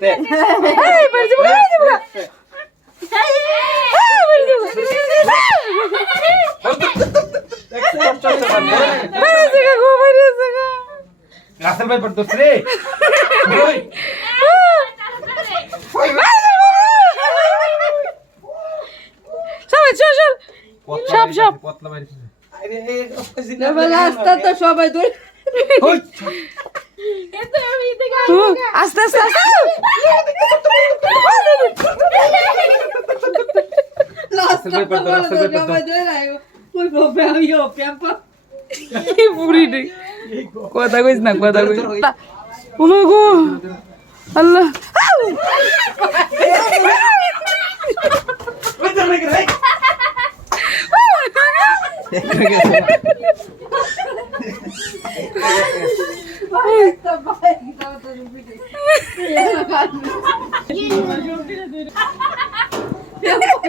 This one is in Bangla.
এই বাড়ি যাবো রাসেল ভাই পড়তো রে সবাই চল চল সব সব পতলা ভাই রাস্তা তো সবাই দূর আস্তে আস্তে আস্তে রাসেল ভাই পড়তো সবাই দূর ওই বাবা ইও পেপা পুরি নেই কথা কইস না কথা কইস ও মা গো আল্লাহ ভাই